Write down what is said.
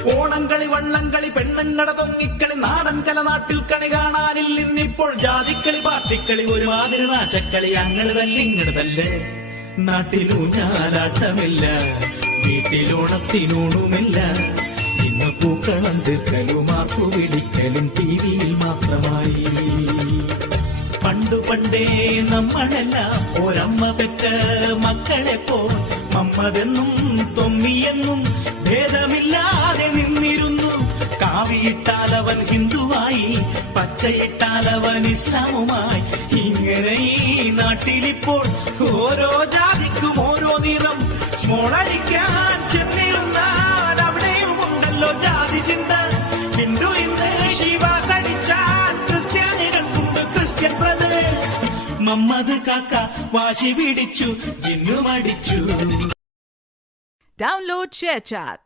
ഓണംകളി വള്ളംകളി പെണ്ണുങ്ങട തൊങ്ങിക്കളി നാടൻ കല നാട്ടിൽ കണി കാണാനിൽ ഇന്നിപ്പോൾ ജാതിക്കളി പാർട്ടിക്കളി ഒരുമാതിരി നാശക്കളി ഞങ്ങള് തല്ലിങ്ങട് തല്ലേ. നാട്ടിലൂഞ്ഞാലാട്ടമില്ല, വീട്ടിലോണത്തിനൂണുമില്ല. ഇന്ന് പൂക്കളം തീർക്കലും മാർക്കു പിടിക്കലും ടിവിയിൽ മാത്രമായി. പണ്ടേ നമ്മളെല്ലാം ഒരമ്മ പെറ്റ മക്കളെ പോൽ മമ്മതെന്നും തൊമ്മിയെന്നും ഭേദമില്ലാതെ നിന്നിരുന്നു. കാവിയിട്ടാലവൻ ഹിന്ദുവായി, പച്ചയിട്ടാലവൻ ഇസ്ലാമുമായി. ഇങ്ങനെ ഈ നാട്ടിലിപ്പോൾ ഓരോ ജാതിക്കും ഓരോ നിറം. സ്മോളടിക്കാൻ ചെന്നിരുന്നാൽ അവിടെയും ഉണ്ടല്ലോ ജാതി ചിന്ത. ഹിന്ദു ഇന്ന് ശിവാസ് അടിച്ചാൽ ക്രിസ്ത്യാനികൾക്കുണ്ട് ക്രിസ്ത്യൻ ബ്രദേഴ്സ്. മമ്മദ് കാക്ക വാശി പിടിച്ചു, ജിന്നു മടിച്ചു. Download ShareChat.